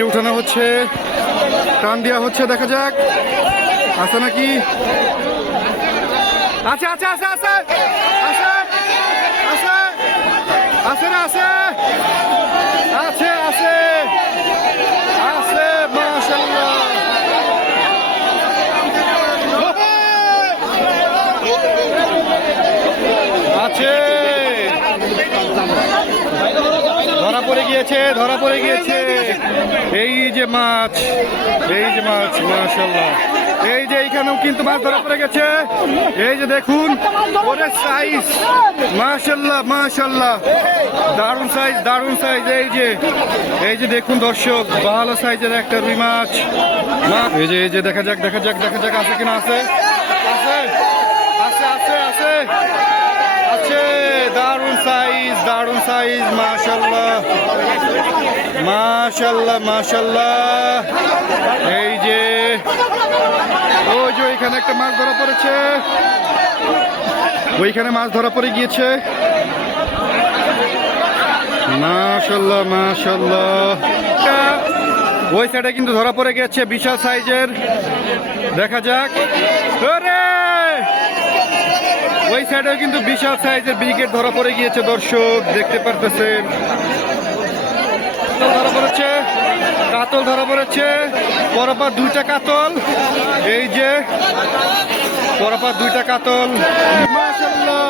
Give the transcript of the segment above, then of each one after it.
যে উঠানো হচ্ছে, টান দেওয়া হচ্ছে, দেখা যাক আছে নাকি। আছে আছে আছে আছে আছে আছে আছে না আছে আছে আছে আছে মাশাআল্লাহ। আছে, ধরা পড়ে গিয়েছে, ধরা পড়ে গিয়েছে। এই যে মাছ, এই যে মাছ মাশাআল্লাহ। এই যে এইখানেও কিন্তু মাছ ধরা পড়ে গেছে। এই যে দেখুন ওরে সাইজ মাশাআল্লাহ মাশাআল্লাহ, দারুণ সাইজ দারুণ সাইজ। এই যে দেখুন দর্শক, ভালো সাইজের একটা রুই মাছ। এই যে দেখা যাক দেখা যাক দেখা যাক আছে কিনা। আছে আছে আছে আছে আছে আছে, দারুণ সাইজ মাশাআল্লাহ মাশাআল্লাহ মাশাআল্লাহ। এই যে ওই যে ওইখানে একটা মাছ ধরা পড়েছে, ওইখানে মাছ ধরা পড়ে গিয়েছে মাশাআল্লাহ মাশাআল্লাহ। ওই সাইডে কিন্তু ধরা পড়ে গেছে বিশাল সাইজের, দেখা যাক। ওই সাইডে কিন্তু বিশাল সাইজের ব্রিগেড ধরা পড়ে গিয়েছে দর্শক, দেখতে পারতেছেন। ধরা পড়েছে কাতল, ধরা পড়েছে পরপর দুইটা কাতল। এই যে পরপর দুইটা কাতল মাশাআল্লাহ।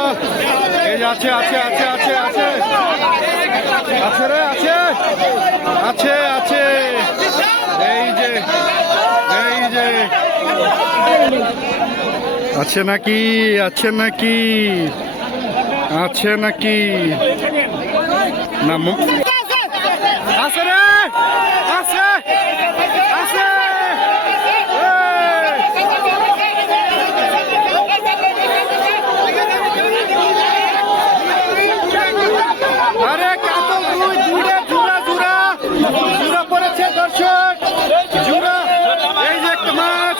এই যে আছে আছে আছে আছে আছে আছে রে আছে আছে আছে। এই যে আছে নাকি, আছে নাকি, আছে নাকি না আছে রে আছে আছে। আরে কাতল দুইটা জোড়া জোড়া জোড়া পড়েছে দর্শক, জোড়া। এই যে একটা মাছ,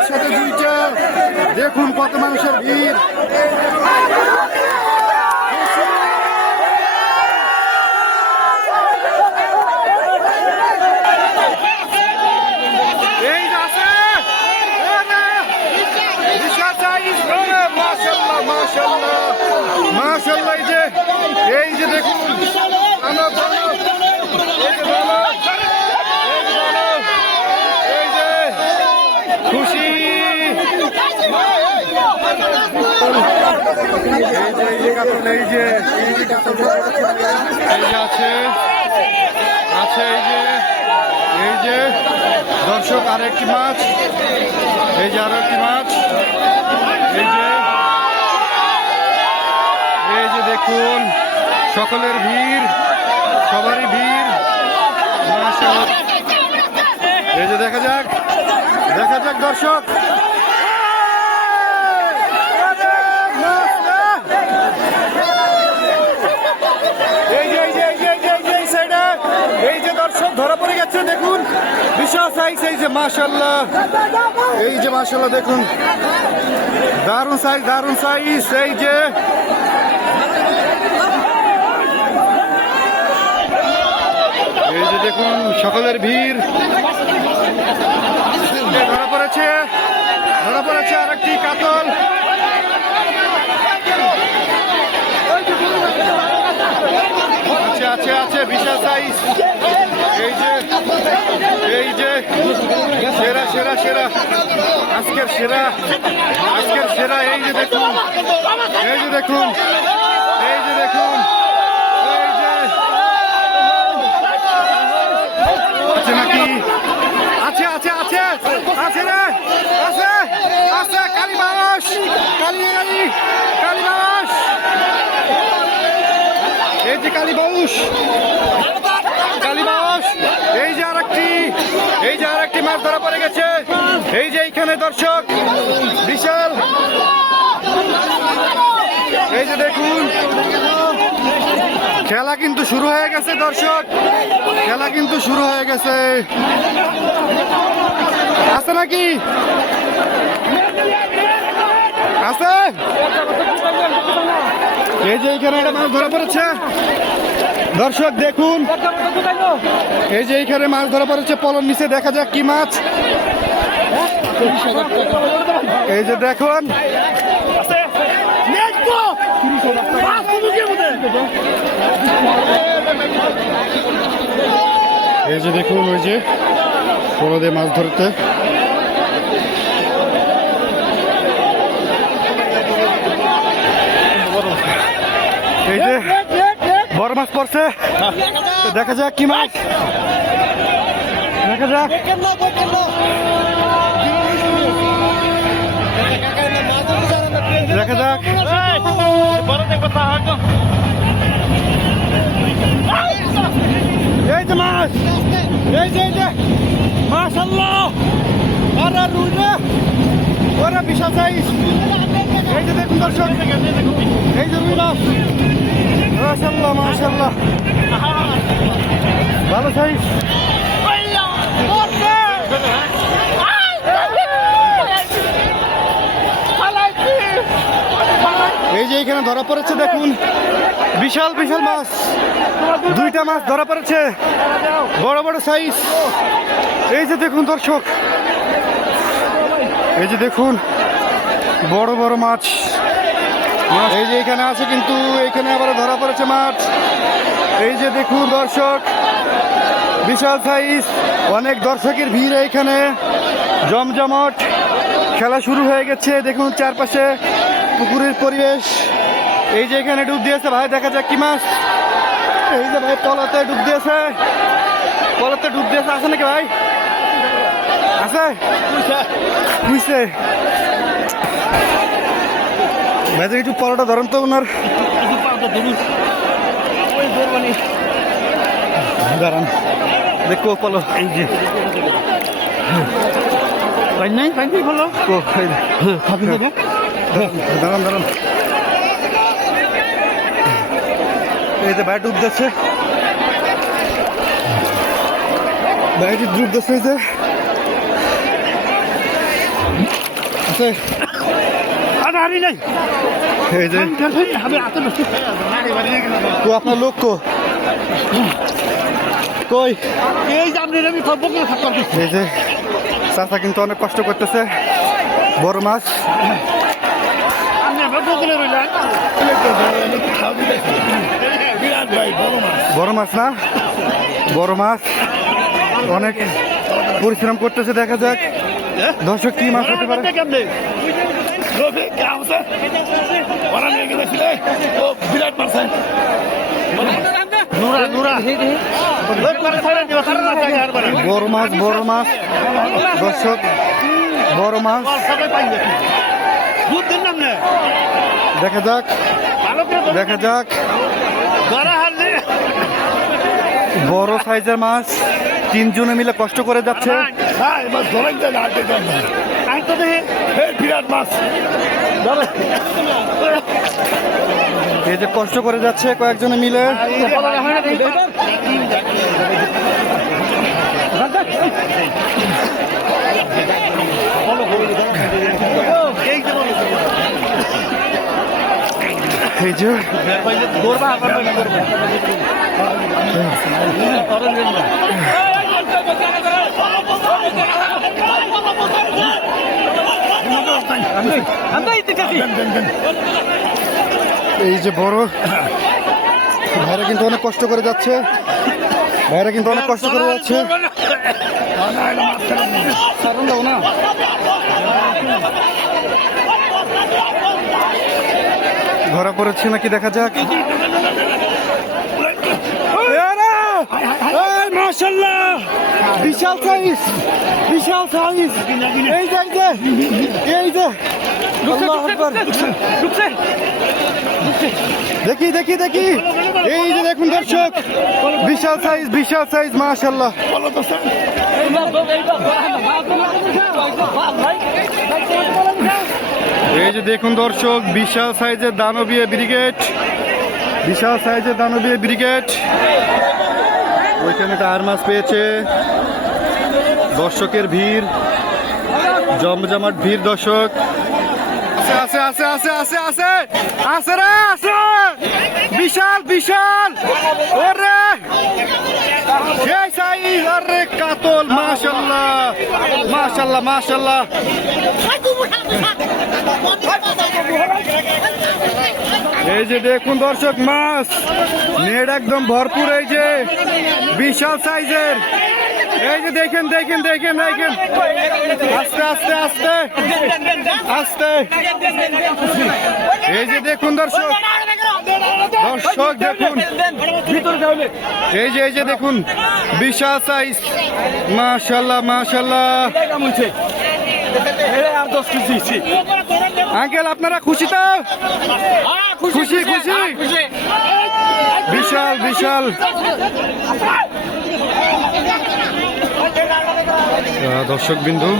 একসাথে দুইটা। দেখুন কত মানুষের ভিড়। এই আছে মাশাআল্লাহ মাশাআল্লাহ মাশাআল্লাহ। এই যে দেখুন খুশি। এই যে আছে আছে এই যে দর্শক আরেকটি মাছ। এই যে আরো একটি মাছ। এই যে দেখুন সকলের ভিড়, সবারই ভিড় মাশাআল্লাহ। এই যে দেখা যাক দর্শক। এই যে দর্শক ধরা পড়ে গেছে, দেখুন বিশাল সাইজ। এই যে মাশাআল্লাহ, এই যে মাশাআল্লাহ দেখুন দারুণ সাইজ দারুণ সাইজ। এই যে দেখুন সকলের ভিড়। ধরা পড়েছে আরেকটি কাতল। আছে আছে বিশাল সাইজ। এই যে সেরা সেরা সেরা আজকের সেরা এই যে দেখুন আছে নাকি, আছে আছে আছে আছে রে আছে আছে। কালীবাস কালীবাস এই যে কালীবাস। এই যে আরেকটি মাছ ধরা পড়ে গেছে। এই যে এইখানে দর্শক বিশাল। এই যে দেখুন খেলা কিন্তু শুরু হয়ে গেছে দর্শক, খেলা কিন্তু শুরু হয়ে গেছে। নাকি আছে? এই যে এইখানে একটা মাছ ধরা পড়েছে দর্শক দেখুন, এই যে এইখানে মাছ ধরা পড়েছে পলন নিচে, দেখা যাক কি মাছ। এই যে দেখুন, এই যে দেখুন ওই যে পলদে মাছ ধরতে। এই যে বড় মাছ পড়ছে, দেখা যাক কি মাছ, দেখা যাক। দেখা যাক, এই যে মাছ, এই যে মাশাআল্লাহ, আরে রুই রে, ওরে বিশাল সাইজ। এই যে দেখুন দর্শক, এই যে রুই মাছ, মাশাআল্লাহ মাশাআল্লাহ, ভালো সাইজ। এই যে এখানে ধরা পড়েছে দেখুন, বিশাল বিশাল মাছ, দুইটা মাছ ধরা পড়েছে, বড় বড় সাইজ। এই যে দেখুন দর্শক, এই যে দেখুন বড় বড় মাছ, এই যে এখানে আছে, কিন্তু এখানে আবার ধরা পড়েছে মাছ। এই যে দেখুন দর্শক, বিশাল সাইজ, অনেক দর্শকের ভিড়, এখানে জমজমট, খেলা শুরু হয়ে গেছে। দেখুন চারপাশে পুকুরের পরিবেশ। এই যে এখানে ডুব দিয়েছে ভাই, দেখা যাক কি মাছ। এই যে ভাই পলাতে ডুব দিয়েছে, পলাতে ডুব দিয়েছে, আছে নাকি ভাই? আছে, বুঝছে ভাই, একটু পলাটা ধরেন তো ওনার, দাঁড়ান দেখো পলো। এই যে দাঁড়ান দাঁড়ান, এই যে ভাই ডুব দিচ্ছে, ভাইটি ডুব দিচ্ছে। এই যে আছে, এই যে তো আপনার লোক কই? এই যে চাচা কিন্তু অনেক কষ্ট করতেছে, বড় মাছ, বড় মাছ না, বড় মাছ, অনেক পরিশ্রম করতেছে। দেখা যাক দর্শক কি মাছ হতে পারে। বড় মাছ, বড় মাছ দর্শক, বড় মাছ, দেখা যাক, দেখা যাক, বড় সাইজের মাছ, তিনজনে মিলে কষ্ট করে যাচ্ছে। এই যে কষ্ট করে যাচ্ছে কয়েকজনে মিলে। এই যে এই যে বড় ভাইরা কিন্তু অনেক কষ্ট করে যাচ্ছে, ভাইরা কিন্তু অনেক কষ্ট করে যাচ্ছে। ধরা পড়েছে নাকি দেখা যাক। মাশাআল্লাহ, বিশাল সাইজ, বিশাল সাইজ। এই যে এই যে আল্লাহু আকবার, দেখি দেখি দেখি, এই যে দেখুন দর্শক, বিশাল সাইজ, বিশাল সাইজ, মাশাআল্লাহ। এই যে দেখুন দর্শক, বিশাল সাইজের দানবীয় ব্রিগেড, বিশাল সাইজের দানবীয় ব্রিগেড। ওইখানে একটা আর মাছ পেয়েছে, দর্শকের ভিড়, জমজমাট ভিড় দর্শক। আছে আছে আছে আছে আছে আছে রে আছে, বিশাল বিশাল। ওরে এই সাইজ, আরে কাতল, মাশাআল্লাহ মাশাআল্লাহ মাশাআল্লাহ। এই যে দেখুন দর্শক, মাছ নেট একদম ভরপুর, এই যে বিশাল সাইজের। এই যে দেখেন দেখেন দেখেন দেখেন, আস্তে আস্তে আস্তে আস্তে। এই যে দেখুন দর্শক, দর্শক দেখুন, এই যে দেখুন বিশাল সাইজ, মাশাআল্লাহ মাশাআল্লাহ। আঙ্কেল আপনারা খুশি তো? খুশি খুশি, বিশাল বিশাল। দর্শক বিন্দু,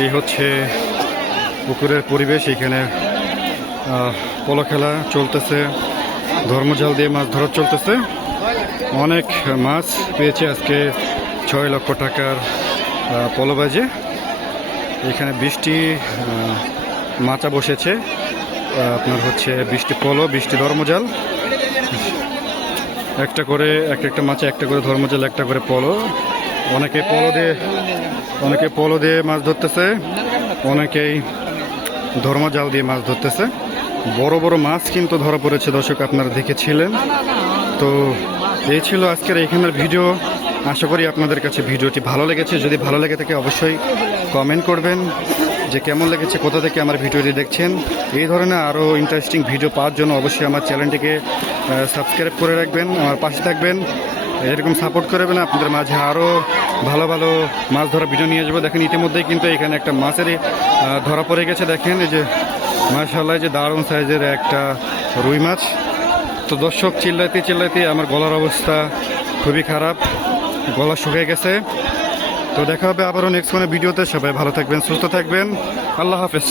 এই হচ্ছে পুকুরের পরিবেশ। এখানে পলো খেলা চলতেছে, ধর্মজাল দিয়ে মাছ ধরা চলতেছে। অনেক মাছ পেয়েছে আজকে, 6 লক্ষ টাকার পলো বাজে। এখানে 20টি মাচা বসেছে, আপনার হচ্ছে 20টি পলো, 20টি ধর্মজাল, একটা করে একটা মাছে একটা করে ধর্মজাল, একটা করে পলো। অনেকে পলো দিয়ে মাছ ধরতেছে, অনেকেই ধর্মজাল দিয়ে মাছ ধরতেছে। বড় বড় মাছ কিন্তু ধরা পড়েছে দর্শক, আপনারা দেখেছিলেন। তো এই ছিল আজকের এইখানের ভিডিও। আশা করি আপনাদের কাছে ভিডিওটি ভালো লেগেছে। যদি ভালো লেগে থাকে অবশ্যই কমেন্ট করবেন যে কেমন লেগেছে, কোথা থেকে আমার ভিডিওটি দেখছেন। এই ধরনের আরও ইন্টারেস্টিং ভিডিও পাওয়ার জন্য অবশ্যই আমার চ্যানেলটিকে সাবস্ক্রাইব করে রাখবেন, আমার পাশে থাকবেন, এরকম সাপোর্ট করবেন। আপনাদের মাঝে আরও ভালো ভালো মাছ ধরা ভিডিও নিয়ে যাবো। দেখেন ইতিমধ্যেই কিন্তু এখানে একটা মাছেরই ধরা পড়ে গেছে। দেখেন এই যে মাশাআল্লাহ, যে দারুণ সাইজের একটা রুই মাছ। তো দর্শক, চিল্লাইতে চিল্লাইতে আমার গলার অবস্থা খুবই খারাপ, গলা শুকিয়ে গেছে। তো দেখা হবে আবারও নেক্সট কোনো ভিডিওতে। সবাই ভালো থাকবেন, সুস্থ থাকবেন, আল্লাহ হাফেজ।